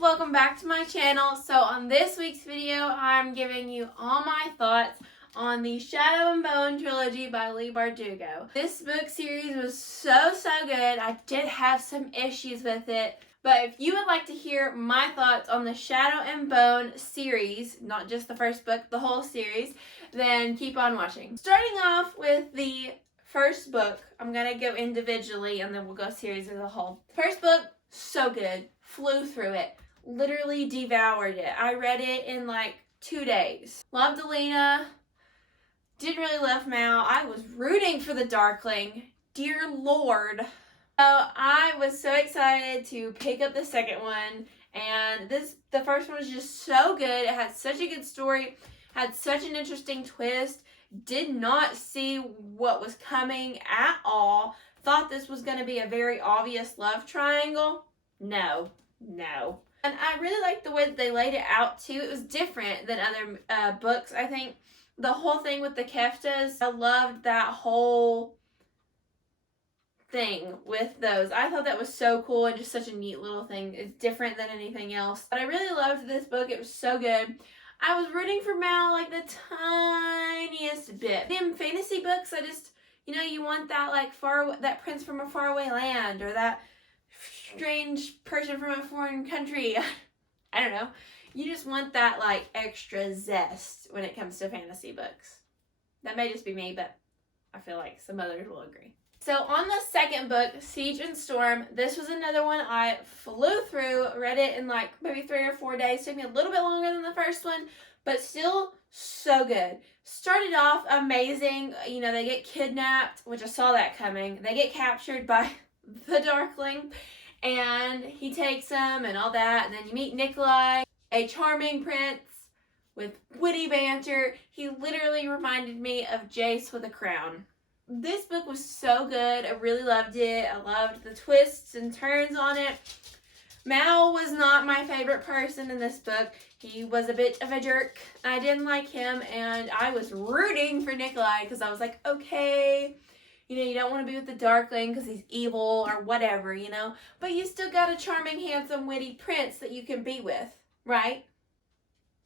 welcome back to my channel. So on this week's video, I'm giving you all my thoughts on the Shadow and Bone trilogy by Leigh Bardugo. This book series was so good. I did have some issues with it, but if you would like to hear my thoughts on the Shadow and Bone series, not just the first book, the whole series, then keep on watching. Starting off with the first book, I'm gonna go individually and then we'll go series as a whole. First book, so good. Flew through it. Literally devoured it. I read it in like 2 days. Loved Alina. Didn't really love Mal. I was rooting for the Darkling. Dear Lord. So I was so excited to pick up the second one. And the first one was just so good. It had such a good story. Had such an interesting twist. Did not see what was coming at all. Thought this was going to be a very obvious love triangle. No. And I really liked the way that they laid it out too. It was different than other books. I think the whole thing with the Keftas, I loved that whole thing with those. I thought that was so cool and just such a neat little thing. It's different than anything else. But I really loved this book. It was so good. I was rooting for Mal like the tiniest bit. In fantasy books, I just, you want that like that prince from a faraway land or that strange person from a foreign country. I don't know. You just want that like extra zest when it comes to fantasy books. That may just be me, but I feel like some others will agree. So on the second book, Siege and Storm, this was another one I flew through, read it in like maybe 3 or 4 days. Took me a little bit longer than the first one, but still so good. Started off amazing. They get kidnapped, which I saw that coming. They get captured by the Darkling, and he takes them and all that. And then you meet Nikolai, a charming prince with witty banter. He literally reminded me of Jace with a crown. This book was so good. I really loved it. I loved the twists and turns on it. Mal was not my favorite person in this book. He was a bit of a jerk. I didn't like him, and I was rooting for Nikolai because I was like, okay, you don't want to be with the Darkling because he's evil or whatever, but you still got a charming, handsome, witty prince that you can be with, right?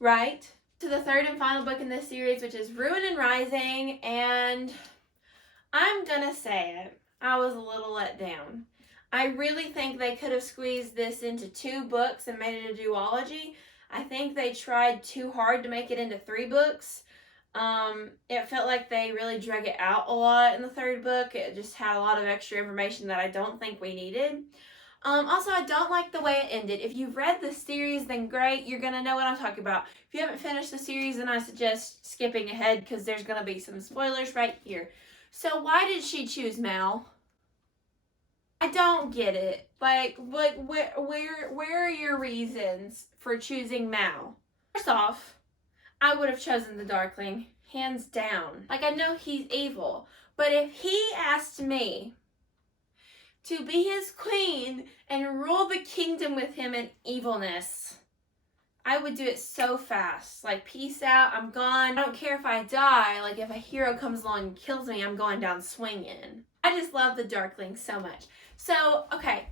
To the third and final book in this series, which is Ruin and Rising, and I'm gonna say it, I was a little let down. I really think they could have squeezed this into 2 books and made it a duology. I think they tried too hard to make it into 3 books. It felt like they really drug it out a lot in the third book. It just had a lot of extra information that I don't think we needed. Also, I don't like the way it ended. If you've read the series, then great. You're going to know what I'm talking about. If you haven't finished the series, then I suggest skipping ahead because there's going to be some spoilers right here. So why did she choose Mal? I don't get it. Like where are your reasons for choosing Mal? First off, I would have chosen the Darkling, hands down. Like, I know he's evil, but if he asked me to be his queen and rule the kingdom with him in evilness, I would do it so fast. Like, peace out, I'm gone. I don't care if I die. Like, if a hero comes along and kills me, I'm going down swinging. I just love the Darkling so much. So, okay.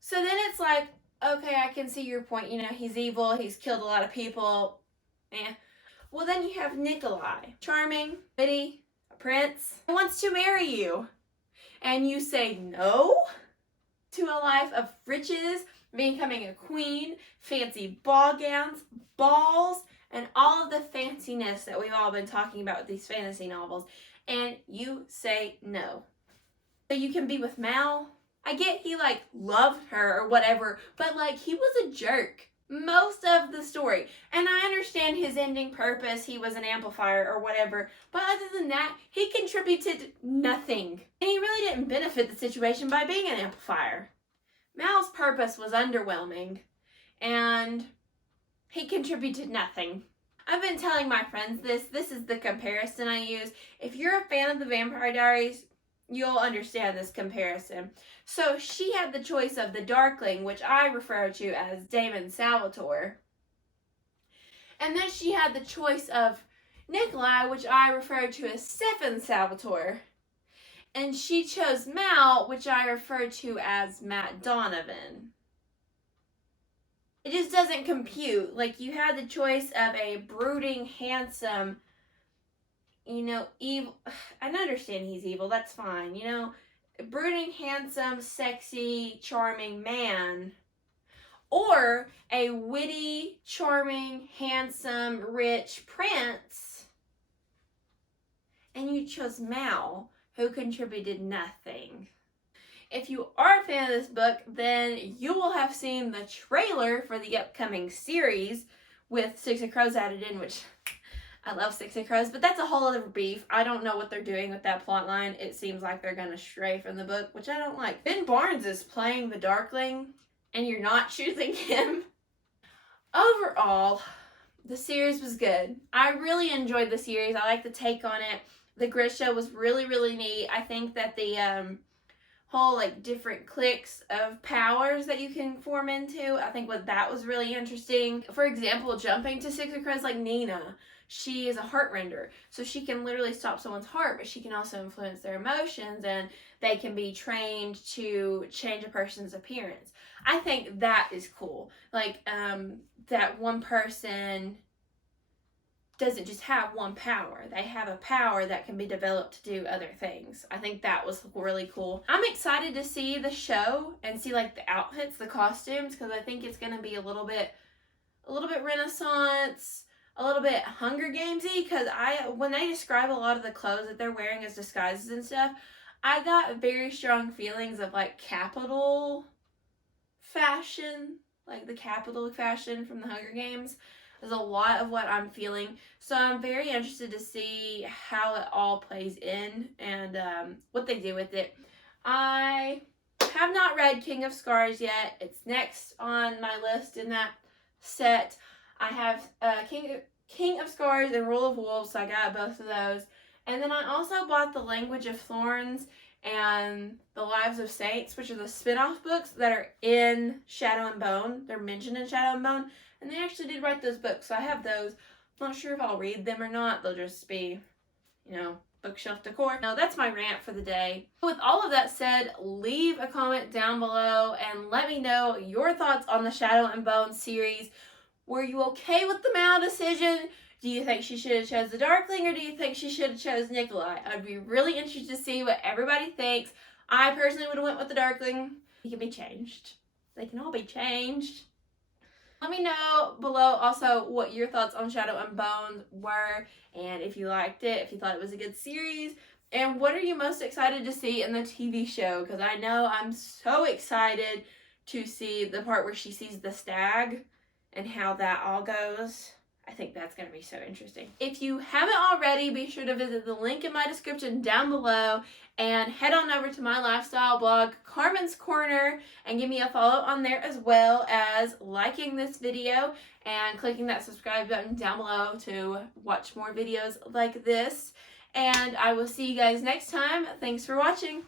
So then it's like, okay, I can see your point. He's evil. He's killed a lot of people. Well, then you have Nikolai. Charming, witty, a prince. He wants to marry you. And you say no to a life of riches, becoming a queen, fancy ball gowns, balls, and all of the fanciness that we've all been talking about with these fantasy novels. And you say no. So you can be with Mal. I get he loved her or whatever, but he was a jerk most of the story. And I understand his ending purpose. He was an amplifier or whatever. But other than that, he contributed nothing. And he really didn't benefit the situation by being an amplifier. Mal's purpose was underwhelming. And he contributed nothing. I've been telling my friends this. This is the comparison I use. If you're a fan of the Vampire Diaries, you'll understand this comparison. So she had the choice of the Darkling, which I refer to as Damon Salvatore. And then she had the choice of Nikolai, which I refer to as Stefan Salvatore. And she chose Mal, which I refer to as Matt Donovan. it just doesn't compute. Like, you had the choice of a brooding, handsome, evil. I understand he's evil, that's fine. Brooding, handsome, sexy, charming man, or a witty, charming, handsome, rich prince, and you chose Mal, who contributed nothing. If you are a fan of this book, then you will have seen the trailer for the upcoming series with Six of Crows added in, which I love Six of Crows, but that's a whole other beef. I don't know what they're doing with that plot line. It seems like they're going to stray from the book, which I don't like. Ben Barnes is playing the Darkling, and you're not choosing him. Overall, the series was good. I really enjoyed the series. I like the take on it. The Grisha was really, really neat. I think that the whole like different cliques of powers that you can form into, I think that was really interesting. For example, jumping to Six of Crows, like Nina, she is a heart render, so she can literally stop someone's heart, but she can also influence their emotions, and they can be trained to change a person's appearance. I think that is cool. Like, that one person doesn't just have one power. They have a power that can be developed to do other things. I think that was really cool. I'm excited to see the show and see like the outfits, the costumes, because I think it's going to be a little bit Renaissance, a little bit Hunger Gamesy, because when they describe a lot of the clothes that they're wearing as disguises and stuff, I got very strong feelings of like Capital fashion, like the Capital fashion from the Hunger Games. There's a lot of what I'm feeling. So I'm very interested to see how it all plays in and what they do with it. I have not read King of Scars yet. It's next on my list in that set. I have King of Scars and Rule of Wolves, so I got both of those. And then I also bought The Language of Thorns and The Lives of Saints, which are the spin-off books that are in Shadow and Bone. They're mentioned in Shadow and Bone. And they actually did write those books, so I have those. I'm not sure if I'll read them or not. They'll just be, bookshelf decor. Now, that's my rant for the day. With all of that said, leave a comment down below and let me know your thoughts on the Shadow and Bone series. Were you okay with the Mal decision? Do you think she should have chose the Darkling, or do you think she should have chose Nikolai? I'd be really interested to see what everybody thinks. I personally would have went with the Darkling. He can be changed. They can all be changed. Let me know below also what your thoughts on Shadow and Bone were, and if you liked it, if you thought it was a good series, and what are you most excited to see in the TV show? Because I know I'm so excited to see the part where she sees the stag and how that all goes. I think that's going to be so interesting. If you haven't already, be sure to visit the link in my description down below and head on over to my lifestyle blog, Carmen's Corner, and give me a follow on there, as well as liking this video and clicking that subscribe button down below to watch more videos like this. And I will see you guys next time. Thanks for watching.